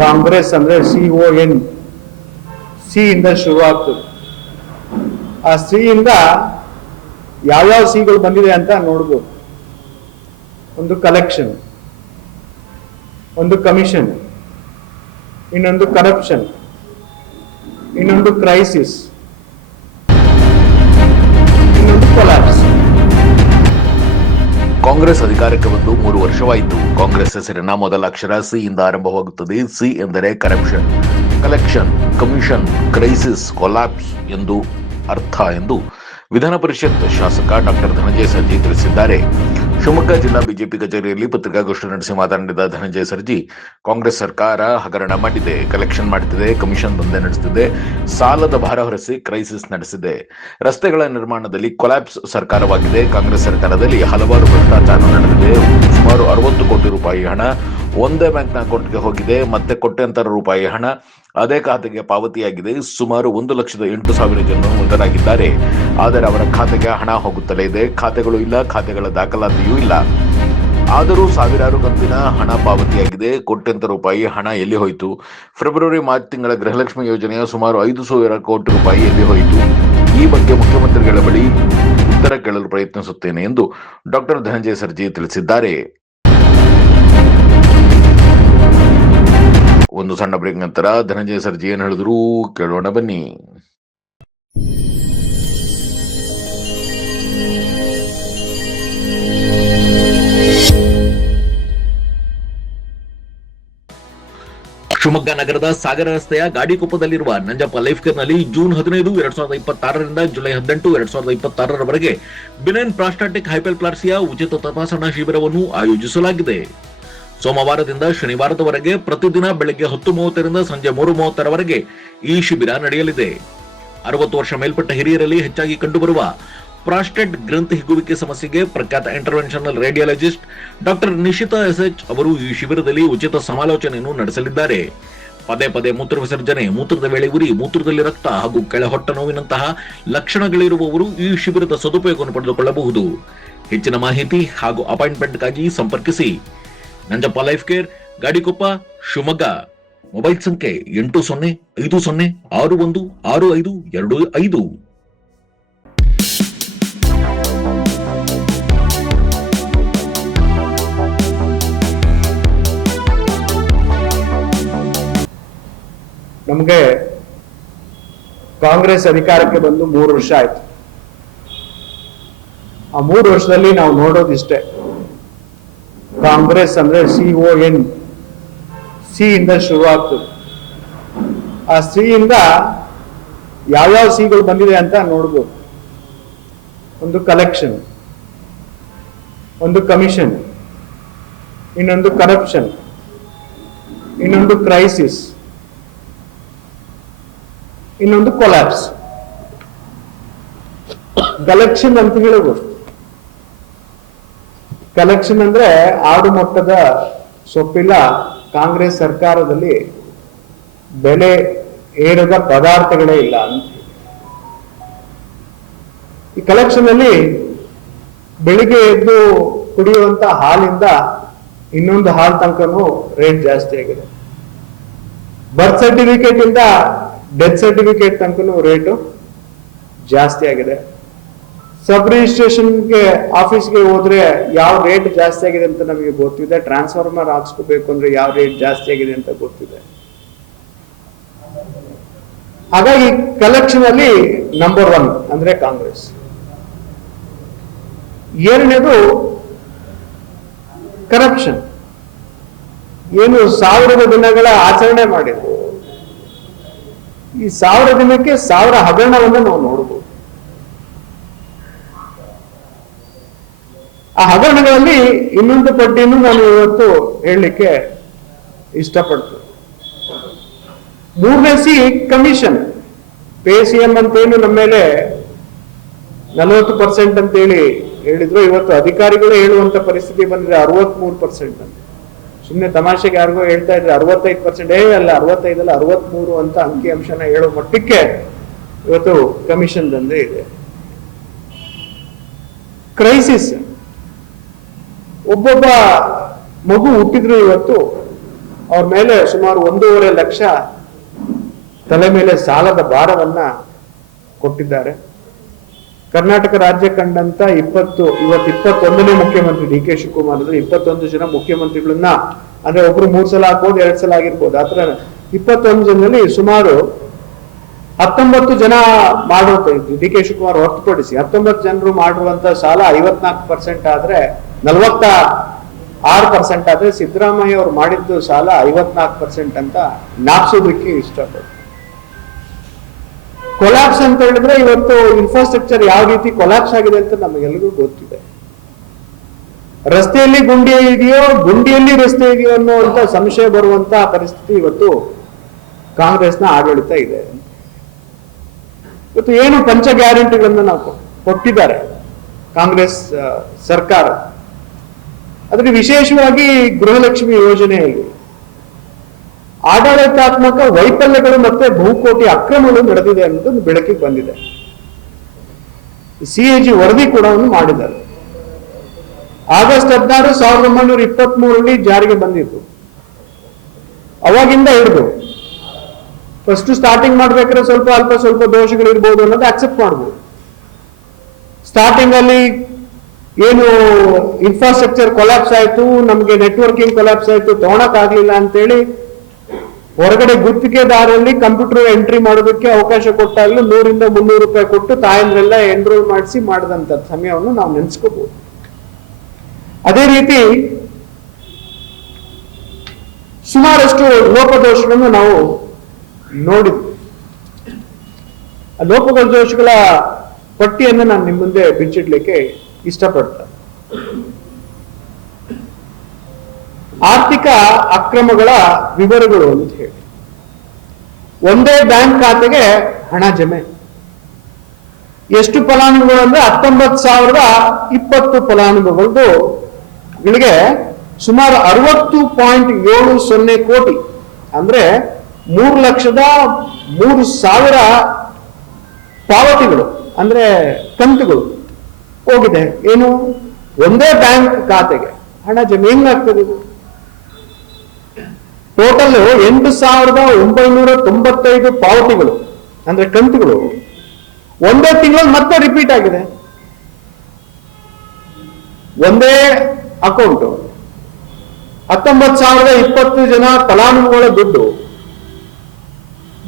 ಕಾಂಗ್ರೆಸ್ ಅಂದ್ರೆ CON, C ಇಂದ ಶುರುವಾಗ್ತದೆ. ಆ ಸಿ ಇಂದ ಯಾವ್ಯಾವ ಸಿಗಳು ಬಂದಿದೆ ಅಂತ ನೋಡ್ಬೋದು. ಒಂದು ಕಲೆಕ್ಷನ್, ಒಂದು ಕಮಿಷನ್, ಇನ್ನೊಂದು ಕರಪ್ಷನ್, ಇನ್ನೊಂದು ಕ್ರೈಸಿಸ್, ಇನ್ನೊಂದು ಕೊಲಾಪ್ಸ್. ಕಾಂಗ್ರೆಸ್ ಅಧಿಕಾರಕ್ಕೆ ಬಂದು 3 ವರ್ಷವಾಯಿತು. ಕಾಂಗ್ರೆಸ್ ಹೆಸರಿನ ಮೊದಲ ಅಕ್ಷರ ಸಿ ಇಂದ ಆರಂಭವಾಗುತ್ತದೆ. ಸಿ ಎಂದರೆ corruption, collection, commission, crisis, collapse ಎಂದು ಅರ್ಥ ಎಂದು ವಿಧಾನ ಪರಿಷತ್ ಶಾಸಕ ಡಾಕ್ಟರ್ ಧನಂಜಯ ಸರ್ಜಿ ತಿಳಿಸಿದ್ದಾರೆ. ಶಿವಮೊಗ್ಗ ಜಿಲ್ಲಾ ಬಿಜೆಪಿ ಕಚೇರಿಯಲ್ಲಿ ಪತ್ರಿಕಾಗೋಷ್ಠಿ ನಡೆಸಿ ಮಾತನಾಡಿದ ಧನಂಜಯ ಸರ್ಜಿ, ಕಾಂಗ್ರೆಸ್ ಸರ್ಕಾರ ಹಗರಣ ಮಾಡಿದೆ, ಕಲೆಕ್ಷನ್ ಮಾಡುತ್ತಿದೆ, ಕಮಿಷನ್ ದಂಧೆ ನಡೆಸುತ್ತಿದೆ, ಸಾಲದ ಭಾರ ಹೊರಿಸಿ ಕ್ರೈಸಿಸ್ ನಡೆಸಿದೆ, ರಸ್ತೆಗಳ ನಿರ್ಮಾಣದಲ್ಲಿ ಕೊಲಾಪ್ಸ್ ಸರ್ಕಾರವಾಗಿದೆ. ಕಾಂಗ್ರೆಸ್ ಸರ್ಕಾರದಲ್ಲಿ ಹಲವಾರು ಭ್ರಷ್ಟಾಚಾರ ನಡೆದಿದೆ. ಸುಮಾರು 60 ಕೋಟಿ ರೂಪಾಯಿ ಹಣ ಒಂದೇ ಬ್ಯಾಂಕ್ನ ಅಕೌಂಟ್ಗೆ ಹೋಗಿದೆ. ಮತ್ತೆ ಕೋಟ್ಯಾಂತರ ರೂಪಾಯಿ ಹಣ ಅದೇ ಖಾತೆಗೆ ಪಾವತಿಯಾಗಿದೆ. ಸುಮಾರು 1,08,000 ಜನರು ಮೃತರಾಗಿದ್ದಾರೆ. ಆದರೆ ಅವರ ಖಾತೆಗೆ ಹಣ ಹೋಗುತ್ತಲೇ ಇದೆ. ಖಾತೆಗಳು ಇಲ್ಲ, ಖಾತೆಗಳ ದಾಖಲಾತಿಯೂ ಇಲ್ಲ. ಆದರೂ ಸಾವಿರಾರು ಕಂತಿನ ಹಣ ಪಾವತಿಯಾಗಿದೆ. ಕೋಟ್ಯಂತರ ರೂಪಾಯಿ ಹಣ ಎಲ್ಲಿ ಹೋಯಿತು? ಫೆಬ್ರವರಿ ಮಾರ್ಚ್ ತಿಂಗಳ ಗೃಹಲಕ್ಷ್ಮಿ ಯೋಜನೆಯ ಸುಮಾರು 5,000 ಕೋಟಿ ರೂಪಾಯಿ ಎಲ್ಲಿ ಹೋಯಿತು? ಈ ಬಗ್ಗೆ ಮುಖ್ಯಮಂತ್ರಿಗಳ ಬಳಿ ಉತ್ತರ ಕೇಳಲು ಪ್ರಯತ್ನಿಸುತ್ತೇನೆ ಎಂದು ಡಾಕ್ಟರ್ ಧನಂಜಯ ಸರ್ಜಿ ತಿಳಿಸಿದ್ದಾರೆ. ಒಂದು ಸಣ್ಣ ಬ್ರೇಕ್ ನಂತರ ಧನಂಜಯ ಸರ್ಜಿ ಏನು ಹೇಳಿದ್ರು ಕೇಳೋಣ ಬನ್ನಿ. ಶಿವಮೊಗ್ಗ ನಗರದ ಸಾಗರ ರಸ್ತೆಯ ಗಾಡಿಕೊಪ್ಪದಲ್ಲಿರುವ ನಂಜಪ್ಪ ಲೈಫ್ ಕೇರ್ನಲ್ಲಿ ಜೂನ್ 15, 2026ರಿಂದ ಜುಲೈ 18, 2026ರವರೆಗೆ ಬಿನೈನ್ ಪ್ರಾಸ್ಟಾಟಿಕ್ ಹೈಪರ್ಪ್ಲಾಸಿಯಾ ಉಚಿತ ತಪಾಸಣಾ ಶಿಬಿರವನ್ನು ಆಯೋಜಿಸಲಾಗಿದೆ. ಸೋಮವಾರದಿಂದ ಶನಿವಾರದವರೆಗೆ ಪ್ರತಿದಿನ ಬೆಳಗ್ಗೆ 10:30ರಿಂದ ಸಂಜೆ 3:30ರವರೆಗೆ ಈ ಶಿಬಿರ ನಡೆಯಲಿದೆ. 60 ವರ್ಷ ಮೇಲ್ಪಟ್ಟ ಹಿರಿಯರಲ್ಲಿ ಹೆಚ್ಚಾಗಿ ಕಂಡುಬರುವ ಪ್ರಾಸ್ಟೇಟ್ ಗ್ರಂಥಿ ಹಿಗ್ಗುವಿಕೆ ಸಮಸ್ಯೆಗೆ ಪ್ರಖ್ಯಾತ interventional radiologist doctor Nishita SH ಅವರು ಈ ಶಿಬಿರದಲ್ಲಿ ಉಚಿತ ಸಮಾಲೋಚನೆಯನ್ನು ನಡೆಸಲಿದ್ದಾರೆ. ಪದೇ ಪದೇ ಮೂತ್ರ ವಿಸರ್ಜನೆ, ಮೂತ್ರದ ವೇಳೆ ಉರಿ, ಮೂತ್ರದಲ್ಲಿ ರಕ್ತ ಹಾಗೂ ಕೆಳ ಹೊಟ್ಟೆ ನೋವಿನಂತಹ ಲಕ್ಷಣಗಳಿರುವವರು ಈ ಶಿಬಿರದ ಸದುಪಯೋಗವನ್ನು ಪಡೆದುಕೊಳ್ಳಬಹುದು. ಹೆಚ್ಚಿನ ಮಾಹಿತಿ ಹಾಗೂ ಅಪಾಯಿಂಟ್ಮೆಂಟ್ಗಾಗಿ ಸಂಪರ್ಕಿಸಿ Nanjappa life care, Gadikoppa, Shivamogga. Mobile ಸಂಖ್ಯೆ 8050616525. ನಮಗೆ ಕಾಂಗ್ರೆಸ್ ಅಧಿಕಾರಕ್ಕೆ ಬಂದು 3 ವರ್ಷ ಆಯ್ತು. ಆ 3 ವರ್ಷದಲ್ಲಿ ನಾವು ನೋಡೋದಿಷ್ಟೇ, ಕಾಂಗ್ರೆಸ್ ಅಂದ್ರೆ CON, ಸಿ ಇಂದ ಶುರುವಾಗ್ತದೆ. ಆ ಸಿ ಇಂದ ಯಾವ್ಯಾವ ಸಿಗಳು ಬಂದಿದೆ ಅಂತ ನೋಡ್ಬೋದು. ಒಂದು ಕಲೆಕ್ಷನ್, ಒಂದು ಕಮಿಷನ್, ಇನ್ನೊಂದು ಕರಪ್ಷನ್, ಇನ್ನೊಂದು ಕ್ರೈಸಿಸ್, ಇನ್ನೊಂದು ಕೊಲಾಪ್ಸ್. ಕಲೆಕ್ಷನ್ ಅಂತ ಹೇಳಬಹುದು. ಕಲೆಕ್ಷನ್ ಅಂದ್ರೆ ಆಡು ಮೊಟ್ಟದ ಸೊಪ್ಪಿಲ್ಲ, ಕಾಂಗ್ರೆಸ್ ಸರ್ಕಾರದಲ್ಲಿ ಬೆಲೆ ಏರದ ಪದಾರ್ಥಗಳೇ ಇಲ್ಲ ಅಂತ. ಈ ಕಲೆಕ್ಷನ್ ಅಲ್ಲಿ ಬೆಳಿಗ್ಗೆ ಎದ್ದು ಕುಡಿಯುವಂತ ಹಾಲಿಂದ ಇನ್ನೊಂದು ಹಾಲ್ ತನಕನೂ ರೇಟ್ ಜಾಸ್ತಿ ಆಗಿದೆ. ಬರ್ತ್ ಸರ್ಟಿಫಿಕೇಟ್ ಇಂದ ಡೆತ್ ಸರ್ಟಿಫಿಕೇಟ್ ತನಕನೂ ರೇಟು ಜಾಸ್ತಿ ಆಗಿದೆ. ಸಬ್ ರಿಜಿಸ್ಟ್ರೇಷನ್ಗೆ ಆಫೀಸ್ಗೆ ಹೋದ್ರೆ ಯಾವ ರೇಟ್ ಜಾಸ್ತಿ ಆಗಿದೆ ಅಂತ ನಮಗೆ ಗೊತ್ತಿದೆ. ಟ್ರಾನ್ಸ್ಫಾರ್ಮರ್ ಹಾಕ್ಸ್ಕೋಬೇಕು ಅಂದ್ರೆ ಯಾವ ರೇಟ್ ಜಾಸ್ತಿ ಆಗಿದೆ ಅಂತ ಗೊತ್ತಿದೆ. ಹಾಗಾಗಿ ಕಲೆಕ್ಷನ್ ಅಲ್ಲಿ ನಂಬರ್ 1 ಅಂದ್ರೆ ಕಾಂಗ್ರೆಸ್. ಎರಡನೇದು ಕರಪ್ಷನ್. ಏನು 1000 ದಿನಗಳ ಆಚರಣೆ ಮಾಡಿದ್ರು, ಈ 1000 ದಿನಕ್ಕೆ 1000 ಹಗರಣವನ್ನು ನಾವು ನೋಡಬಹುದು. ಆ ಹಗರಣಗಳಲ್ಲಿ ಇನ್ನೊಂದು ಪಟ್ಟಿಯನ್ನು ನಾನು ಇವತ್ತು ಹೇಳಲಿಕ್ಕೆ ಇಷ್ಟಪಡ್ತೀನಿ. 3ನೇ ಸಿ ಕಮಿಷನ್. ಪೇ CM ಅಂತೇನು ನಮ್ಮ ಮೇಲೆ 40% ಅಂತೇಳಿ ಹೇಳಿದ್ರು. ಇವತ್ತು ಅಧಿಕಾರಿಗಳೇ ಹೇಳುವಂತ ಪರಿಸ್ಥಿತಿ ಬಂದ್ರೆ 63% ಅಂತ. ಸುಮ್ಮನೆ ತಮಾಷೆಗೆ ಯಾರಿಗೋ ಹೇಳ್ತಾ ಇದ್ರೆ 65%, ಅಲ್ಲ 65 ಅಲ್ಲ 63 ಅಂತ ಅಂಕಿ ಅಂಶನ ಹೇಳೋ ಮಟ್ಟಕ್ಕೆ ಇವತ್ತು ಕಮಿಷನ್ ದಂಧೆ ಇದೆ. ಕ್ರೈಸಿಸ್. ಒಬ್ಬೊಬ್ಬ ಮಗು ಹುಟ್ಟಿದ್ರು ಇವತ್ತು ಅವ್ರ ಮೇಲೆ ಸುಮಾರು 1.5 ಲಕ್ಷ ತಲೆ ಮೇಲೆ ಸಾಲದ ಭಾರವನ್ನ ಕೊಟ್ಟಿದ್ದಾರೆ. ಕರ್ನಾಟಕ ರಾಜ್ಯ ಕಂಡಂತ ಇವತ್ತು 21ನೇ ಮುಖ್ಯಮಂತ್ರಿ ಡಿ ಕೆ ಶಿವಕುಮಾರ್ ಅಂದ್ರೆ 21 ಜನ ಮುಖ್ಯಮಂತ್ರಿಗಳನ್ನ, ಅಂದ್ರೆ ಒಬ್ರು 3 ಸಲ ಆಗ್ಬೋದು, 2 ಸಲ ಆಗಿರ್ಬೋದು, ಆತರ 21 ಜನರಲ್ಲಿ ಸುಮಾರು 19 ಜನ ಮಾಡುವಂತ ಡಿ ಕೆ ಶಿವಕುಮಾರ್ ಹೊರತುಪಡಿಸಿ 19 ಜನರು ಮಾಡಿರುವಂತ ಸಾಲ 54% ಆದ್ರೆ 46% ಆದ್ರೆ ಸಿದ್ದರಾಮಯ್ಯ ಅವ್ರು ಮಾಡಿದ್ದು ಸಾಲ 54% ಅಂತ ನಾಪ್ಸೋದಕ್ಕೆ ಇಷ್ಟಪಡ್ತಾರೆ. ಕೊಲಾಪ್ಸ್ ಅಂತ ಹೇಳಿದ್ರೆ ಇವತ್ತು ಇನ್ಫ್ರಾಸ್ಟ್ರಕ್ಚರ್ ಯಾವ ರೀತಿ ಕೊಲಾಪ್ಸ್ ಆಗಿದೆ ಅಂತ ನಮಗೆಲ್ಲರಿಗೂ ಗೊತ್ತಿದೆ. ರಸ್ತೆಯಲ್ಲಿ ಗುಂಡಿ ಇದೆಯೋ, ಗುಂಡಿಯಲ್ಲಿ ರಸ್ತೆ ಇದೆಯೋ ಅನ್ನುವಂತ ಸಂಶಯ ಬರುವಂತ ಪರಿಸ್ಥಿತಿ ಇವತ್ತು ಕಾಂಗ್ರೆಸ್ನ ಆಡಳಿತ ಇದೆ. ಇವತ್ತು ಏನು ಪಂಚ ಗ್ಯಾರಂಟಿಗಳನ್ನ ನಾವು ಕೊಟ್ಟಿದ್ದಾರೆ ಕಾಂಗ್ರೆಸ್ ಸರ್ಕಾರ, ಅದರಲ್ಲಿ ವಿಶೇಷವಾಗಿ ಗೃಹಲಕ್ಷ್ಮಿ ಯೋಜನೆಯಲ್ಲಿ ಆಡಳಿತಾತ್ಮಕ ವೈಫಲ್ಯಗಳು ಮತ್ತೆ ಬಹುಕೋಟಿ ಅಕ್ರಮಗಳು ನಡೆದಿದೆ ಅನ್ನೋದು ಬೆಳಕಿಗೆ ಬಂದಿದೆ. CAG ವರದಿ ಕೂಡ ಮಾಡಿದ್ದಾರೆ. ಆಗಸ್ಟ್ 16, 1923 ಜಾರಿಗೆ ಬಂದಿತ್ತು. ಅವಾಗಿಂದ ಹಿಡಿದು ಫಸ್ಟ್ ಸ್ಟಾರ್ಟಿಂಗ್ ಮಾಡ್ಬೇಕಾದ್ರೆ ಅಲ್ಪ ಸ್ವಲ್ಪ ದೋಷಗಳಿರ್ಬೋದು ಅನ್ನೋದು ಅಕ್ಸೆಪ್ಟ್ ಮಾಡ್ಬೋದು. ಸ್ಟಾರ್ಟಿಂಗ್ ಅಲ್ಲಿ ಏನು ಇನ್ಫ್ರಾಸ್ಟ್ರಕ್ಚರ್ ಕೊಲಾಪ್ಸ್ ಆಯ್ತು, ನಮ್ಗೆ ನೆಟ್ವರ್ಕಿಂಗ್ ಕೊಲಾಪ್ಸ್ ಆಯ್ತು, ತಗೊಳಕ್ ಆಗ್ಲಿಲ್ಲ ಅಂತೇಳಿ ಹೊರಗಡೆ ಗುತ್ತಿಗೆದಾರರಲ್ಲಿ ಕಂಪ್ಯೂಟರ್ ಎಂಟ್ರಿ ಮಾಡೋದಕ್ಕೆ ಅವಕಾಶ ಕೊಟ್ಟಾಗಲೂ 100 ರಿಂದ 300 ರೂಪಾಯಿ ಕೊಟ್ಟು ತಾಯಂದ್ರೆಲ್ಲ ಎನ್ರೋಲ್ ಮಾಡಿಸಿ ಮಾಡಿದಂತ ಸಮಯವನ್ನು ನಾವು ನೆನೆಸ್ಕೋಬಹುದು. ಅದೇ ರೀತಿ ಸುಮಾರಷ್ಟು ಲೋಪದೋಷಗಳನ್ನು ನಾವು ನೋಡಿದ್ವಿ. ಆ ಲೋಪದೋಷಗಳ ಪಟ್ಟಿಯನ್ನು ನಾನು ನಿಮ್ಮ ಮುಂದೆ ಬಿಚ್ಚಿಡ್ಲಿಕ್ಕೆ ಇಷ್ಟಪಡ್ತೇನೆ. ಆರ್ಥಿಕ ಅಕ್ರಮಗಳ ವಿವರಗಳು ಅಂತ ಹೇಳಿ, ಒಂದೇ ಬ್ಯಾಂಕ್ ಖಾತೆಗೆ ಹಣ ಜಮೆ. ಎಷ್ಟು ಫಲಾನುಭವಿಗಳು ಅಂದ್ರೆ 19,020 ಫಲಾನುಭವಿಗಳಿಗೆ ಸುಮಾರು 60.70 ಕೋಟಿ ಅಂದ್ರೆ 3,03,000 ಪಾವತಿಗಳು ಅಂದ್ರೆ ಕಂತುಗಳು ಹೋಗಿದೆ. ಏನು ಒಂದೇ ಬ್ಯಾಂಕ್ ಖಾತೆಗೆ ಹಣ ಜಮೆ ಹೆಂಗಾಗ್ತದೆ? ಟೋಟಲ್ 8,995 ಪಾವತಿಗಳು ಅಂದ್ರೆ ಕಂತುಗಳು ಒಂದೇ ತಿಂಗಳಲ್ಲಿ ಮತ್ತೆ ರಿಪೀಟ್ ಆಗಿದೆ. ಒಂದೇ ಅಕೌಂಟ್ 19,020 ಜನ ಫಲಾನುಭವಿಗಳ ದುಡ್ಡು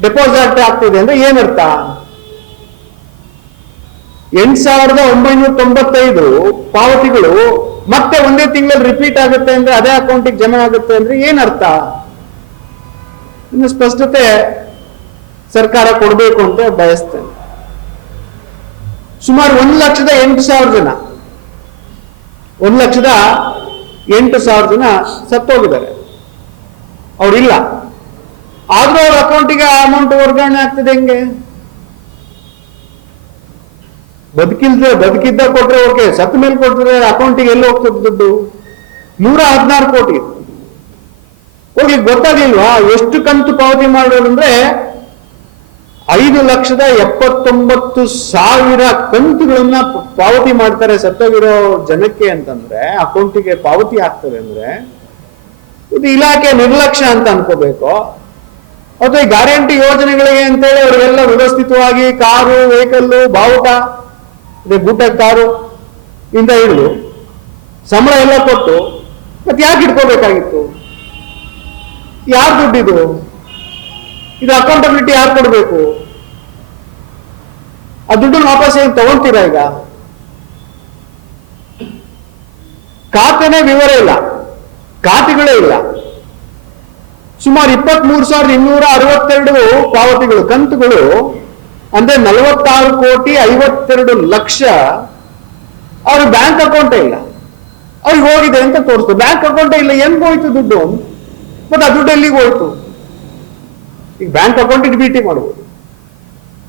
ಡೆಪಾಸಿಟ್ ಆಗ್ತಿದೆ ಅಂದ್ರೆ ಏನರ್ಥ? 8,995 ಪಾವತಿಗಳು ಮತ್ತೆ ಒಂದೇ ತಿಂಗಳಲ್ಲಿ ರಿಪೀಟ್ ಆಗುತ್ತೆ ಅಂದ್ರೆ ಅದೇ ಅಕೌಂಟಿಗೆ ಜಮೆ ಆಗುತ್ತೆ ಅಂದ್ರೆ ಏನರ್ಥ? ಇನ್ನು ಸ್ಪಷ್ಟತೆ ಸರ್ಕಾರ ಕೊಡಬೇಕು ಅಂತ ಬಯಸ್ತೇನೆ. ಸುಮಾರು 1,08,000 ಜನ 1,08,000 ಜನ ಸತ್ತೋಗಿದ್ದಾರೆ. ಅವ್ರಿಲ್ಲ, ಆದ್ರೂ ಅವ್ರ ಅಕೌಂಟಿಗೆ ಅಮೌಂಟ್ ವರ್ಗಾವಣೆ ಆಗ್ತದೆ ಹೆಂಗೆ? ಬದುಕಿದ್ದ ಕೊಟ್ರೆ ಓಕೆ, ಸತ್ತ ಮೇಲೆ ಕೊಟ್ರೆ ಅಕೌಂಟಿಗೆ ಎಲ್ಲಿ ಹೋಗ್ತದೆ ದುಡ್ಡು? 116 ಕೋಟಿ ಹೋಗ್ಲಿಕ್ಕೆ ಗೊತ್ತಾಗ್ಲಿಲ್ವಾ? ಎಷ್ಟು ಕಂತು ಪಾವತಿ ಮಾಡೋದು ಅಂದ್ರೆ 5,79,000 ಕಂತುಗಳನ್ನ ಪಾವತಿ ಮಾಡ್ತಾರೆ ಸತ್ತೋಗಿರೋ ಜನಕ್ಕೆ ಅಂತಂದ್ರೆ, ಅಕೌಂಟಿಗೆ ಪಾವತಿ ಆಗ್ತದೆ ಅಂದ್ರೆ ಇದು ಇಲಾಖೆ ನಿರ್ಲಕ್ಷ್ಯ ಅಂತ ಅನ್ಕೋಬೇಕು. ಅಥವಾ ಈ ಗ್ಯಾರಂಟಿ ಯೋಜನೆಗಳಿಗೆ ಅಂತೇಳಿ ಅವರಿಗೆಲ್ಲ ವ್ಯವಸ್ಥಿತವಾಗಿ ಕಾರು, ವೆಹಿಕಲ್ಲು, ಬಾವುಟ, ಗೂಟ ಕಾರು ಇಂದ ಹಿಡಿದು ಸಂಬಳ ಎಲ್ಲ ಕೊಟ್ಟು ಮತ್ತೆ ಯಾಕೆ ಇಟ್ಕೋಬೇಕಾಗಿತ್ತು? ಯಾರು ದುಡ್ಡಿದು? ಇದು ಅಕೌಂಟಬಿಲಿಟಿ ಯಾರು ಕೊಡ್ಬೇಕು? ಆ ದುಡ್ಡನ್ನು ವಾಪಸ್ ಏನು ತಗೊಂತೀರಾ? ಈಗ ಖಾತೆನೇ ವಿವರ ಇಲ್ಲ, ಖಾತೆಗಳೇ ಇಲ್ಲ. ಸುಮಾರು 23,262 ಪಾವತಿಗಳು, ಕಂತುಗಳು ಅಂದ್ರೆ 46,52,00,000 ಅವ್ರ ಬ್ಯಾಂಕ್ ಅಕೌಂಟೇ ಇಲ್ಲ. ಅವ್ರಿಗೆ ಹೋಗಿದೆ ಅಂತ ತೋರಿಸ್ತು. ಬ್ಯಾಂಕ್ ಅಕೌಂಟೇ ಇಲ್ಲ, ಹೆಂಗ್ ಹೋಯ್ತು ದುಡ್ಡು? ಮತ್ತೆ ಆ ದುಡ್ಡು ಎಲ್ಲಿಗೆ ಹೋಯ್ತು? ಈಗ ಬ್ಯಾಂಕ್ ಅಕೌಂಟಿಗೆ ಭೇಟಿ ಮಾಡ್ಬೋದು,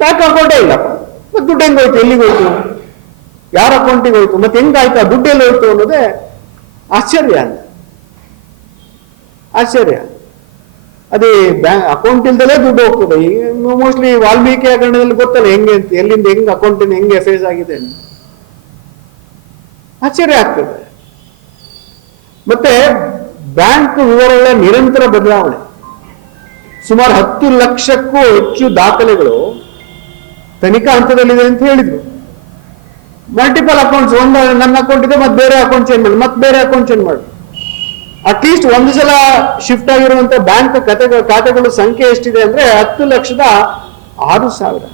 ಬ್ಯಾಂಕ್ ಅಕೌಂಟೇ ಇಲ್ಲಪ್ಪ, ಮತ್ತೆ ದುಡ್ಡು ಹೆಂಗ್ ಹೋಯ್ತು? ಎಲ್ಲಿಗೆ ಹೋಯ್ತು? ಯಾರ ಅಕೌಂಟಿಗೆ ಹೋಯ್ತು? ಮತ್ತೆ ಹೆಂಗಾಯ್ತು? ಆ ದುಡ್ಡು ಎಲ್ಲಿ ಹೋಯ್ತು ಅನ್ನೋದೇ ಆಶ್ಚರ್ಯ. ಅಂತ ಆಶ್ಚರ್ಯ. ಅದೇ ಬ್ಯಾಂಕ್ ಅಕೌಂಟ್ ಇಲ್ದಲೇ ದುಡ್ಡು ಹೋಗ್ತದೆ. ಮೋಸ್ಟ್ಲಿ ವಾಲ್ಮೀಕಿ ಹಗರಣದಲ್ಲಿ ಗೊತ್ತಲ್ಲ ಹೆಂಗೆ ಅಂತ, ಎಲ್ಲಿಂದ ಹೆಂಗ್ ಅಕೌಂಟಿನ ಹೆಂಗೆ ಎಫೇಸ್ ಆಗಿದೆ. ಆಶ್ಚರ್ಯ ಆಗ್ತದೆ. ಮತ್ತೆ ಬ್ಯಾಂಕ್ ವಿವರಗಳ ನಿರಂತರ ಬದಲಾವಣೆ. ಸುಮಾರು 10 ಲಕ್ಷಕ್ಕೂ ಹೆಚ್ಚು ದಾಖಲೆಗಳು ತನಿಖಾ ಹಂತದಲ್ಲಿದೆ ಅಂತ ಹೇಳಿದ್ರು. ಮಲ್ಟಿಪಲ್ ಅಕೌಂಟ್ಸ್, ಒಂದು ನನ್ನ ಅಕೌಂಟ್ ಇದೆ, ಮತ್ತೆ ಬೇರೆ ಅಕೌಂಟ್ ಚೇಂಜ್ ಮಾಡಿ, ಮತ್ತೆ ಬೇರೆ ಅಕೌಂಟ್ ಚೇಂಜ್ ಮಾಡಿ. ಅಟ್ಲೀಸ್ಟ್ ಒಂದು ಸಲ ಶಿಫ್ಟ್ ಆಗಿರುವಂತ ಬ್ಯಾಂಕ್ ಖಾತೆಗಳ ಸಂಖ್ಯೆ ಎಷ್ಟಿದೆ ಅಂದ್ರೆ 10,06,000.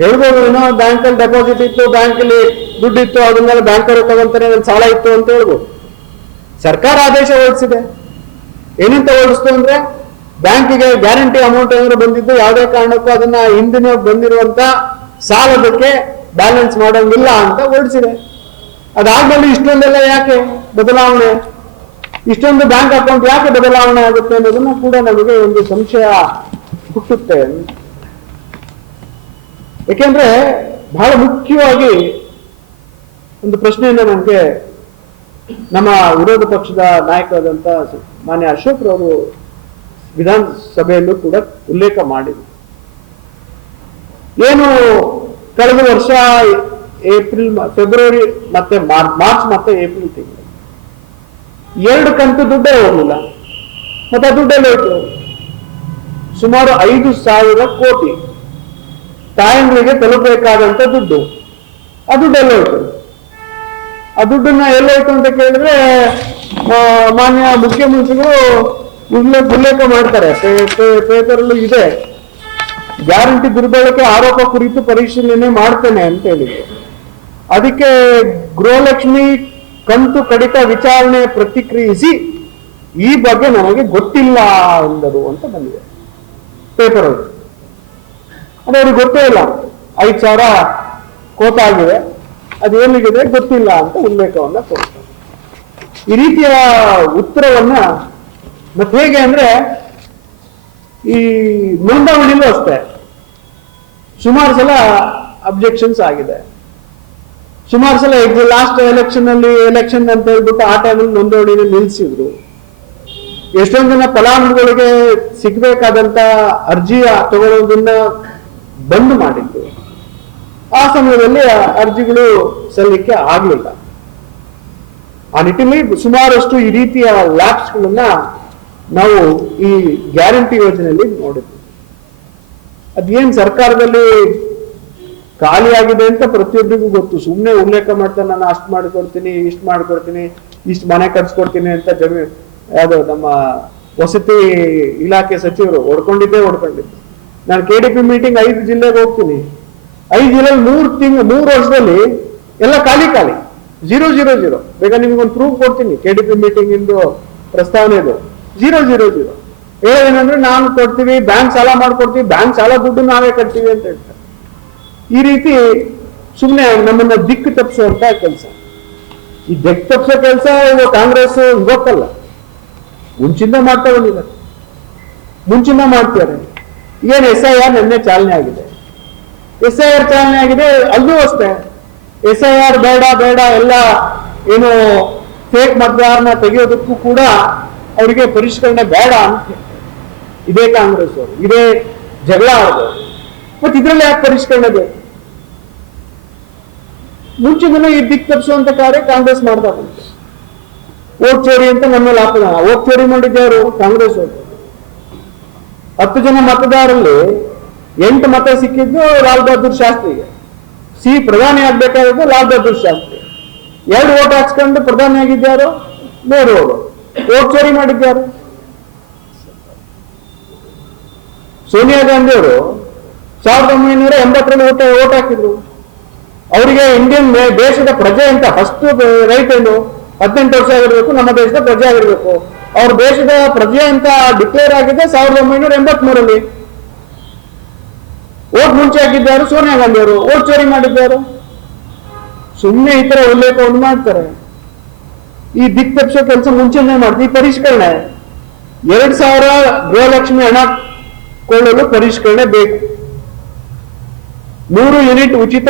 ಹೇಳ್ಬೋದು, ಏನೋ ಬ್ಯಾಂಕಲ್ಲಿ ಡೆಪಾಸಿಟ್ ಇತ್ತು, ಬ್ಯಾಂಕಲ್ಲಿ ದುಡ್ಡು ಇತ್ತು, ಅದನ್ನೆಲ್ಲ ಬ್ಯಾಂಕರು ತಗೊಂತಾರೆ, ನನ್ನ ಸಾಲ ಇತ್ತು ಅಂತ ಹೇಳ್ಬೋದು. ಸರ್ಕಾರ ಆದೇಶ ಹೊರಡಿಸಿದೆ. ಏನಂತ ಹೊರಡಿಸ್ತು ಅಂದ್ರೆ, ಬ್ಯಾಂಕಿಗೆ ಗ್ಯಾರಂಟಿ ಅಮೌಂಟ್ ಏನಾದ್ರು ಬಂದಿದ್ದು ಯಾವುದೇ ಕಾರಣಕ್ಕೂ ಅದನ್ನ ಹಿಂದಿನ ಬಂದಿರುವಂತ ಸಾಲದಕ್ಕೆ ಬ್ಯಾಲೆನ್ಸ್ ಮಾಡೋಂಗಿಲ್ಲ ಅಂತ ಹೊರಡಿಸಿದೆ. ಅದಾದ್ಮೇಲೆ ಇಷ್ಟೊಂದೆಲ್ಲ ಯಾಕೆ ಬದಲಾವಣೆ, ಇಷ್ಟೊಂದು ಬ್ಯಾಂಕ್ ಅಕೌಂಟ್ ಯಾಕೆ ಬದಲಾವಣೆ ಆಗುತ್ತೆ ಅನ್ನೋದನ್ನ ಕೂಡ ನಮಗೆ ಒಂದು ಸಂಶಯ ಹುಟ್ಟುತ್ತೆ. ಯಾಕೆಂದ್ರೆ ಬಹಳ ಮುಖ್ಯವಾಗಿ ಒಂದು ಪ್ರಶ್ನೆಯನ್ನ ನನಗೆ ನಮ್ಮ ವಿರೋಧ ಪಕ್ಷದ ನಾಯಕರಾದಂತ ಮಾನ್ಯ ಅಶೋಕ್ ರವರು ವಿಧಾನಸಭೆಯಲ್ಲೂ ಕೂಡ ಉಲ್ಲೇಖ ಮಾಡಿದ್ರು. ಏನು ಕಳೆದ ವರ್ಷ ಫೆಬ್ರವರಿ ಮತ್ತೆ ಮಾರ್ಚ್ ಮತ್ತೆ ಏಪ್ರಿಲ್ ತಿಂಗಳು 2 ಕಂತು ದುಡ್ಡೇ ಹೋಗಲಿಲ್ಲ. ಮತ್ತೆ ಆ ದುಡ್ಡಲ್ಲಿ ಹೋಯ್ತು ಸುಮಾರು 5,000 ಕೋಟಿ ತಾಯಂದ್ರಿಗೆ ತಲುಪಬೇಕಾದಂತ ದುಡ್ಡು. ಆ ದುಡ್ಡೆಲ್ಲ ಹೋಯ್ತು. ಆ ದುಡ್ಡನ್ನ ಎಲ್ಲೋಯ್ತು ಅಂತ ಕೇಳಿದ್ರೆ ಮಾನ್ಯ ಮುಖ್ಯಮಂತ್ರಿಗಳು ಉಲ್ಲೇಖ ಮಾಡ್ತಾರೆ, ಪೇಪರಲ್ಲೂ ಇದೆ. ಗ್ಯಾರಂಟಿ ದುರ್ಬಳಕೆ ಆರೋಪ ಕುರಿತು ಪರಿಶೀಲನೆ ಮಾಡ್ತೇನೆ ಅಂತ ಹೇಳಿದ್ರು. ಅದಕ್ಕೆ ಗೃಹಲಕ್ಷ್ಮಿ ಕಂತು ಕಡಿತ ವಿಚಾರಣೆ ಪ್ರತಿಕ್ರಿಯಿಸಿ ಈ ಬಗ್ಗೆ ನನಗೆ ಗೊತ್ತಿಲ್ಲ ಎಂದರು ಅಂತ ಬಂದಿದೆ ಪೇಪರ್ ಅವರು. ಅದು ಅವ್ರಿಗೆ ಗೊತ್ತೇ ಇಲ್ಲ. 5,000 ಕೋಟ ಆಗಿದೆ, ಅದೇನಿಗಿದೆ ಗೊತ್ತಿಲ್ಲ ಅಂತ ಉಲ್ಲೇಖವನ್ನ ಕೊಡ್ತಾರೆ. ಈ ರೀತಿಯ ಉತ್ತರವನ್ನ ಮತ್ತೆ ಹೇಗೆ ಅಂದ್ರೆ, ಈ ನೋಂದಾವಣಿಲೂ ಅಷ್ಟೇ ಸುಮಾರು ಸಲ ಅಬ್ಜೆಕ್ಷನ್ಸ್ ಆಗಿದೆ. ಸುಮಾರು ಸಲ ಲಾಸ್ಟ್ ಎಲೆಕ್ಷನ್ ಅಂತ ಹೇಳ್ಬಿಟ್ಟು ಆ ಟೈಮಲ್ಲಿ ನೋಂದಣಿನ ನಿಲ್ಲಿಸಿದ್ರು. ಎಷ್ಟೊಂದು ಜನ ಫಲಾನುಭವಿಗಳಿಗೆ ಸಿಗ್ಬೇಕಾದಂತ ಅರ್ಜಿ ತಗೊಳ್ಳೋದನ್ನ ಬಂದ್ ಮಾಡಿದ್ರು. ಆ ಸಮಯದಲ್ಲಿ ಅರ್ಜಿಗಳು ಸಲ್ಲಿಕೆ ಆಗ್ಲಿಲ್ಲ. ಆ ನಿಟ್ಟಿನಲ್ಲಿ ಸುಮಾರಷ್ಟು ಈ ರೀತಿಯ ಲ್ಯಾಪ್ಸ್ಗಳನ್ನ ನಾವು ಈ ಗ್ಯಾರಂಟಿ ಯೋಜನೆಯಲ್ಲಿ ನೋಡಿದ್ವಿ. ಅದೇನ್ ಸರ್ಕಾರದಲ್ಲಿ ಖಾಲಿಯಾಗಿದೆ ಅಂತ ಪ್ರತಿಯೊಬ್ಬರಿಗೂ ಗೊತ್ತು. ಸುಮ್ಮನೆ ಉಲ್ಲೇಖ ಮಾಡ್ತಾರೆ, ನಾನು ಅಷ್ಟು ಮಾಡಿಕೊಡ್ತೀನಿ, ಇಷ್ಟು ಮಾಡಿಕೊಡ್ತೀನಿ, ಇಷ್ಟು ಮನೆ ಕಟ್ಸ್ಕೊಡ್ತೀನಿ ಅಂತ ಯಾವ್ದು ನಮ್ಮ ವಸತಿ ಇಲಾಖೆ ಸಚಿವರು ಹೊಡ್ಕೊಂಡಿದ್ದೆ. ನಾನು KDP ಮೀಟಿಂಗ್ 5 ಜಿಲ್ಲೆಗೆ ಹೋಗ್ತೀನಿ. 5 ಜಿಲ್ಲೆಯಲ್ಲಿ 3 ವರ್ಷದಲ್ಲಿ ಎಲ್ಲ ಖಾಲಿ 000. ಬೇಕಾದ್ರೆ ನಿಮ್ಗೊಂದು ಪ್ರೂಫ್ ಕೊಡ್ತೀನಿ. KDP ಮೀಟಿಂಗ್ ಇಂದು ಪ್ರಸ್ತಾವನೆ ಇದು 000. ಹೇಳೋದೇನಂದ್ರೆ ನಾವು ಕೊಡ್ತೀವಿ, ಬ್ಯಾಂಕ್ ಸಾಲ ಮಾಡ್ಕೊಡ್ತೀವಿ, ಬ್ಯಾಂಕ್ ಸಾಲ ದುಡ್ಡು ನಾವೇ ಕಟ್ತೀವಿ ಅಂತ ಹೇಳ್ತಾರೆ. ಈ ರೀತಿ ಸುಮ್ಮನೆ ನಮ್ಮನ್ನ ದಿಕ್ಕು ತಪ್ಪಿಸುವಂತ ಕೆಲಸ. ಈ ದಿಕ್ಕು ತಪ್ಪಿಸೋ ಕೆಲಸ ಕಾಂಗ್ರೆಸ್ ಇವತ್ತಲ್ಲ, ಮುಂಚಿಂದ ಮಾಡ್ತಾ ಬಂದಿದ್ದಾರೆ, ಮುಂಚಿಂದ ಮಾಡ್ತಾರೆ. ಏನು SIR ನಿನ್ನೆ ಚಾಲನೆ ಆಗಿದೆ. SIR ಚಾಲನೆ ಆಗಿದೆ, ಅಲ್ಲೂ ಅಷ್ಟೇ SIR ಬೇಡ ಎಲ್ಲ ಏನು ಫೇಕ್ ಮತದಾರನ ತೆಗೆಯೋದಕ್ಕೂ ಕೂಡ ಅವರಿಗೆ ಪರಿಷ್ಕರಣೆ ಬೇಡ ಅಂತ ಇದೇ ಕಾಂಗ್ರೆಸ್ ಅವರು, ಇದೇ ಜಗಳ ಆಡೋದು. ಮತ್ತೆ ಇದ್ರಲ್ಲಿ ಯಾಕೆ ಪರಿಷ್ಕರಣೆ ಬೇಕು? ಮುಂಚಿನ ಈ ದಿಕ್ಕು ತಪ್ಪಿಸುವಂತ ಕಾರ್ಯ ಕಾಂಗ್ರೆಸ್ ಮಾಡ್ತಾ ಬಂತು. ವೋಟ್ ಚೋರಿ ಅಂತ ನಮ್ಮ ಮೇಲೆ ಹಾಕೋಣ. ವೋಟ್ ಚೋರಿ ಮಾಡಿದ್ಯಾರು? ಕಾಂಗ್ರೆಸ್ ಅವರು. 10 ಜನ ಮತದಾರರಲ್ಲಿ 8 ಮತ ಸಿಕ್ಕಿದ್ದು ಲಾಲ್ ಬಹದ್ದೂರ್ ಶಾಸ್ತ್ರಿಗೆ. ಪ್ರಧಾನಿ ಆಗ್ಬೇಕಾಗಿದ್ದು ಲಾಲ್ ಬಹದ್ದೂರ್ ಶಾಸ್ತ್ರಿ. 2 ವೋಟ್ ಹಾಕ್ಸ್ಕೊಂಡು ಪ್ರಧಾನಿ ಆಗಿದ್ಯಾರು? ನೆಹರು ಅವರು. ವೋಟ್ ಚೋರಿ ಮಾಡಿದ್ಯಾರು? ಸೋನಿಯಾ ಗಾಂಧಿ ಅವರು 1980ರಲ್ಲಿ ವೋಟ್ ಹಾಕಿದ್ರು. ಅವರಿಗೆ ಇಂಡಿಯನ್ ದೇಶದ ಪ್ರಜೆ ಅಂತ ಫಸ್ಟ್ ರೈಟ್ ಏನು, 18 ವರ್ಷ ಆಗಿರ್ಬೇಕು, ನಮ್ಮ ದೇಶದ ಪ್ರಜೆ ಆಗಿರ್ಬೇಕು. ಅವ್ರ ದೇಶದ ಪ್ರಜೆ ಅಂತ ಡಿಕ್ಲೇರ್ ಆಗಿದೆ 1983ರಲ್ಲಿ. ವೋಟ್ ಮುಂಚೆ ಹಾಕಿದ್ದಾರು ಸೋನಿಯಾ ಗಾಂಧಿ ಅವರು. ವೋಟ್ ಚೋರಿ ಮಾಡಿದ್ದಾರು. ಸುಮ್ಮನೆ ಈ ತರ ಉಲ್ಲೇಖವನ್ನು ಮಾಡ್ತಾರೆ. ಈ ದಿಕ್ ತಪ್ಪಿಸೋ ಕೆಲಸ ಮುಂಚೆನೆ ಮಾಡ್ತೀವಿ. ಪರಿಷ್ಕರಣೆ 2,000 ಗೃಹಲಕ್ಷ್ಮಿ ಹಣ ಕೊಳ್ಳಲು ಪರಿಷ್ಕರಣೆ ಬೇಕು. 100 ಯೂನಿಟ್ ಉಚಿತ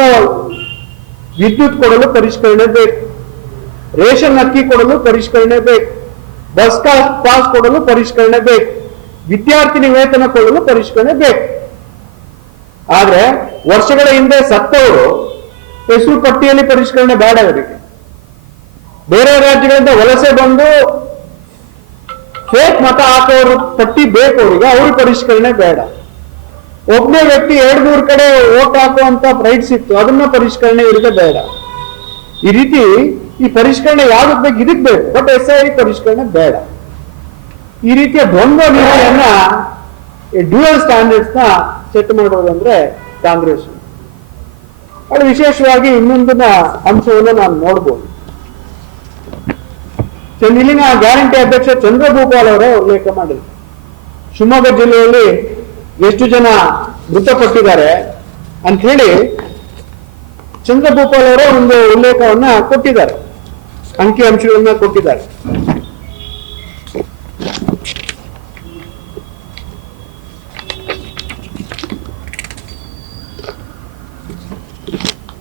ವಿದ್ಯುತ್ ಕೊಡಲು ಪರಿಷ್ಕರಣೆ ಬೇಕು. ರೇಷನ್ ಅಕ್ಕಿ ಕೊಡಲು ಪರಿಷ್ಕರಣೆ ಬೇಕು. ಬಸ್ ಪಾಸ್ ಕೊಡಲು ಪರಿಷ್ಕರಣೆ ಬೇಕು. ವಿದ್ಯಾರ್ಥಿನಿ ವೇತನ ಕೊಡಲು ಪರಿಷ್ಕರಣೆ ಬೇಕು. ಆದ್ರೆ ವರ್ಷಗಳ ಹಿಂದೆ ಸತ್ತವರು ಹೆಸರು ಪಟ್ಟಿಯಲ್ಲಿ ಪರಿಷ್ಕರಣೆ ಬೇಡ. ಅವರಿಗೆ ಬೇರೆ ರಾಜ್ಯಗಳಿಂದ ವಲಸೆ ಬಂದು ಫೇಕ್ ಮತ ಹಾಕೋರು ಪಟ್ಟಿ ಬೇಕು ಅವರಿಗೆ, ಅವ್ರ ಪರಿಷ್ಕರಣೆ ಬೇಡ. ಒಬ್ಬನೇ ವ್ಯಕ್ತಿ 2-3 ಕಡೆ ಓಟ್ ಹಾಕುವಂತ ರೈಟ್ಸ್ ಇತ್ತು, ಅದನ್ನ ಪರಿಷ್ಕರಣೆ ಇವರಿಗೆ ಬೇಡ. ಈ ರೀತಿ ಈ ಪರಿಷ್ಕರಣೆ ಯಾವ್ದಕ್ ಬೇಕು, ಇದಕ್ ಬೇಕು, ಬಟ್ SIR ಪರಿಷ್ಕರಣೆ ಬೇಡ. ಈ ರೀತಿಯ ದ್ವಂದ್ವ ನೀತಿಯನ್ನ, ಡ್ಯೂಯಲ್ ಸ್ಟ್ಯಾಂಡರ್ಡ್ಸ್ ನ ಸೆಟ್ ಮಾಡೋದಂದ್ರೆ ಕಾಂಗ್ರೆಸ್. ಅದು ವಿಶೇಷವಾಗಿ ಇನ್ನೊಂದನ್ನ ಅಂಶವನ್ನು ನಾನು ನೋಡ್ಬೋದು. ಇಲ್ಲಿನ ಗ್ಯಾರಂಟಿ ಅಧ್ಯಕ್ಷ ಚಂದ್ರಭೂಪಾಲ್ ಅವರೇ ಉಲ್ಲೇಖ ಮಾಡಿದ್ರು, ಶಿವಮೊಗ್ಗ ಜಿಲ್ಲೆಯಲ್ಲಿ ಎಷ್ಟು ಜನ ಮೃತಪಟ್ಟಿದ್ದಾರೆ ಅಂತ ಹೇಳಿ ಚಂದ್ರಭೂಪಾಲ್ ಅವರೇ ಒಂದು ಉಲ್ಲೇಖವನ್ನ ಕೊಟ್ಟಿದ್ದಾರೆ, ಅಂಕಿ ಅಂಶಗಳನ್ನ ಕೊಟ್ಟಿದ್ದಾರೆ.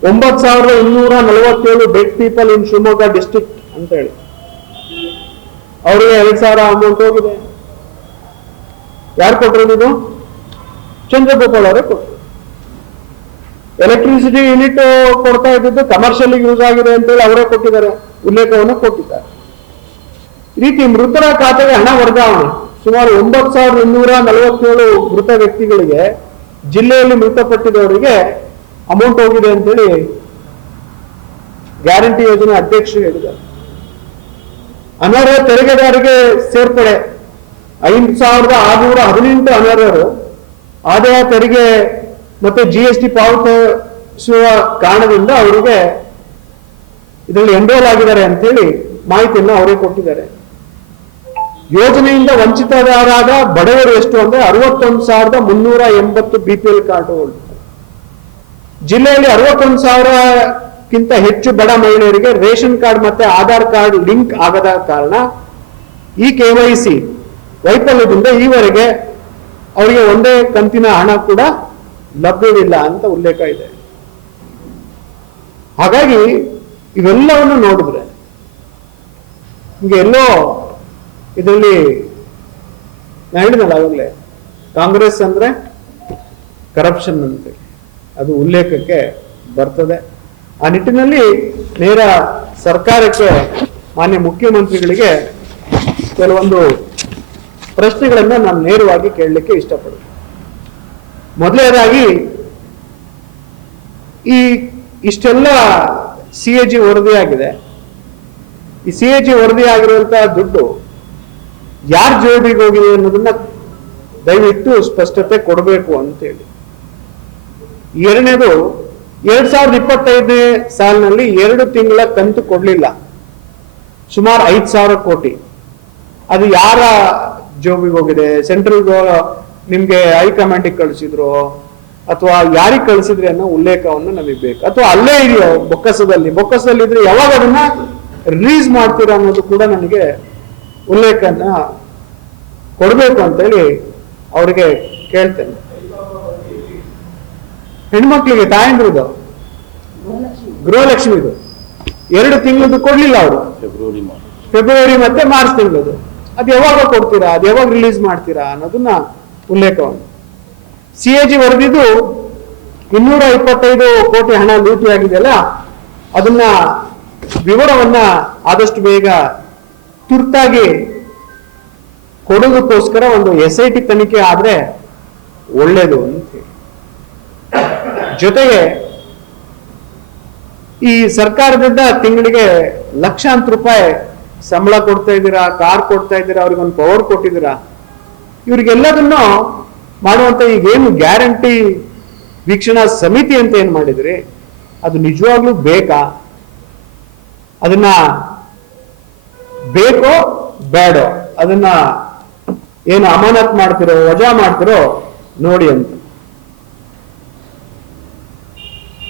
ಒಂಬತ್ತು 9,247 dead people in Shivamogga district ಅಂತ ಹೇಳಿ ಅವರಿಗೆ 2,000 ಅಮೌಂಟ್ ಹೋಗಿದೆ. ಯಾರು ಕೊಟ್ಟಿರೋದು? ಚಂದ್ರಭೂಪಾಲ್ ಅವರೇ ಕೊಟ್ಟರು. ಎಲೆಕ್ಟ್ರಿಸಿಟಿ ಯೂನಿಟ್ ಕೊಡ್ತಾ ಇದ್ದದ್ದು ಕಮರ್ಷಿಯಲ್ ಯೂಸ್ ಆಗಿದೆ ಅಂತೇಳಿ ಅವರೇ ಕೊಟ್ಟಿದ್ದಾರೆ, ಉಲ್ಲೇಖವನ್ನು ಕೊಟ್ಟಿದ್ದಾರೆ. ಈ ರೀತಿ ಮೃತರ ಖಾತೆಗೆ ಹಣ ವರ್ಗಾವಣೆ ಸುಮಾರು 9,247 ಮೃತ ವ್ಯಕ್ತಿಗಳಿಗೆ, ಜಿಲ್ಲೆಯಲ್ಲಿ ಮೃತಪಟ್ಟಿದವರಿಗೆ ಅಮೌಂಟ್ ಹೋಗಿದೆ ಅಂತೇಳಿ ಗ್ಯಾರಂಟಿ ಯೋಜನೆ ಅಧ್ಯಕ್ಷರು ಹೇಳಿದ್ದಾರೆ. ಅನರ್ಹ ತೆರಿಗೆದಾರರಿಗೆ ಸೇರ್ಪಡೆ 5,618 ಅನರ್ಹರು ಆದಾಯ ತೆರಿಗೆ ಮತ್ತೆ GST ಪಾವತಿಸುವ ಕಾರಣದಿಂದ ಅವರಿಗೆ ಇದರಲ್ಲಿ ಎನ್ರೋಲ್ ಆಗಿದ್ದಾರೆ ಅಂತೇಳಿ ಮಾಹಿತಿಯನ್ನು ಅವರೇ ಕೊಟ್ಟಿದ್ದಾರೆ. ಯೋಜನೆಯಿಂದ ವಂಚಿತರಾದ ಬಡವರು ಎಷ್ಟು ಅಂದ್ರೆ 61,380 BPL ಕಾರ್ಡ್ ಹೋಲ್ಡರ್. ಜಿಲ್ಲೆಯಲ್ಲಿ 61,000ಕ್ಕಿಂತ ಹೆಚ್ಚು ಬಡ ಮಹಿಳೆಯರಿಗೆ ರೇಷನ್ ಕಾರ್ಡ್ ಮತ್ತೆ ಆಧಾರ್ ಕಾರ್ಡ್ ಲಿಂಕ್ ಆಗದ ಕಾರಣ ಈ KYC ವೈಫಲ್ಯದಿಂದ ಈವರೆಗೆ ಅವರಿಗೆ ಒಂದೇ ಕಂತಿನ ಹಣ ಕೂಡ ಲಭ್ಯವಿಲ್ಲ ಅಂತ ಉಲ್ಲೇಖ ಇದೆ. ಹಾಗಾಗಿ ಇವೆಲ್ಲವನ್ನು ನೋಡಿದ್ರೆ ನಿಮಗೆ ಎಲ್ಲೋ ಇದರಲ್ಲಿ ನಾ ಹೇಳಿದಲ್ಲ ಆವಾಗಲೇ, ಕಾಂಗ್ರೆಸ್ ಅಂದ್ರೆ ಕರಪ್ಷನ್ ಅಂತ ಅದು ಉಲ್ಲೇಖಕ್ಕೆ ಬರ್ತದೆ. ಆ ನಿಟ್ಟಿನಲ್ಲಿ ನೇರ ಸರ್ಕಾರಕ್ಕೆ, ಮಾನ್ಯ ಮುಖ್ಯಮಂತ್ರಿಗಳಿಗೆ ಕೆಲವೊಂದು ಪ್ರಶ್ನೆಗಳನ್ನ ನಾನು ನೇರವಾಗಿ ಕೇಳಲಿಕ್ಕೆ ಇಷ್ಟಪಡ್ತೀನಿ. ಮೊದಲನೇದಾಗಿ, ಇಷ್ಟೆಲ್ಲ CAG ವರದಿಯಾಗಿದೆ. ಈ CAG ವರದಿ ಆಗಿರುವಂತಹ ದುಡ್ಡು ಯಾರ ಜೇಬಿಗೆ ಹೋಗಿದೆ ಅನ್ನೋದನ್ನ ದಯವಿಟ್ಟು ಸ್ಪಷ್ಟತೆ ಕೊಡಬೇಕು ಅಂತೇಳಿ. ಎರಡನೇದು, 2025ನೇ ಸಾಲಿನಲ್ಲಿ 2 ತಿಂಗಳ ಕಂತು ಕೊಡ್ಲಿಲ್ಲ, ಸುಮಾರು 5,000 ಕೋಟಿ. ಅದು ಯಾರ ಜೋಬಿಗೆ ಹೋಗಿದೆ? ಸೆಂಟ್ರಲ್ ನಿಮ್ಗೆ ಹೈಕಮಾಂಡಿಗೆ ಕಳಿಸಿದ್ರು ಅಥವಾ ಯಾರಿಗೆ ಕಳಿಸಿದ್ರಿ ಅನ್ನೋ ಉಲ್ಲೇಖವನ್ನು ನಮಗೆ ಬೇಕು. ಅಥವಾ ಅಲ್ಲೇ ಇದೆಯೋ ಬೊಕ್ಕಸದಲ್ಲಿ ಇದ್ರೆ ಯಾವಾಗ ಅದನ್ನ ರಿಲೀಸ್ ಮಾಡ್ತೀರಾ ಅನ್ನೋದು ಕೂಡ ನನಗೆ ಉಲ್ಲೇಖನ ಕೊಡಬೇಕು ಅಂತೇಳಿ ಅವ್ರಿಗೆ ಕೇಳ್ತೇನೆ. ಹೆಣ್ಮಕ್ಳಿಗೆ ತಾಯಂದ್ರದು ಗೃಹಲಕ್ಷ್ಮಿದು 2 ತಿಂಗಳದ್ದು ಕೊಡ್ಲಿಲ್ಲ ಅವರು, ಫೆಬ್ರವರಿ ಮತ್ತೆ ಮಾರ್ಚ್ ತಿಂಗಳದು. ಅದು ಯಾವಾಗ ಕೊಡ್ತೀರಾ, ಅದು ಯಾವಾಗ ರಿಲೀಸ್ ಮಾಡ್ತೀರಾ ಅನ್ನೋದನ್ನ ಉಲ್ಲೇಖವನ್ನು. CAG ವರದಿದ್ದು 225 ಕೋಟಿ ಹಣ ಲೂಟಿ ಆಗಿದೆಯಲ್ಲ, ಅದನ್ನ ವಿವರವನ್ನ ಆದಷ್ಟು ಬೇಗ ತುರ್ತಾಗಿ ಕೊಡೋದಕ್ಕೋಸ್ಕರ ಒಂದು SIT ತನಿಖೆ ಆದ್ರೆ ಒಳ್ಳೇದು ಅಂತ ಹೇಳಿ. ಜೊತೆಗೆ ಈ ಸರ್ಕಾರದಿಂದ ತಿಂಗಳಿಗೆ ಲಕ್ಷಾಂತರ ರೂಪಾಯಿ ಸಂಬಳ ಕೊಡ್ತಾ ಇದ್ದೀರಾ, ಕಾರ್ ಕೊಡ್ತಾ ಇದ್ದೀರಾ, ಅವ್ರಿಗೊಂದು ಪವರ್ ಕೊಟ್ಟಿದ್ದೀರಾ. ಇವ್ರಿಗೆಲ್ಲದನ್ನು ಮಾಡುವಂತ ಈಗೇನು ಗ್ಯಾರಂಟಿ ವೀಕ್ಷಣಾ ಸಮಿತಿ ಅಂತ ಏನ್ ಮಾಡಿದ್ರಿ, ಅದು ನಿಜವಾಗ್ಲೂ ಬೇಕಾ? ಅದನ್ನ ಬೇಕೋ ಬೇಡೋ, ಅದನ್ನ ಏನು ಅಮಾನತ್ ಮಾಡ್ತಿರೋ ವಜಾ ಮಾಡ್ತಿರೋ ನೋಡಿ ಅಂತ.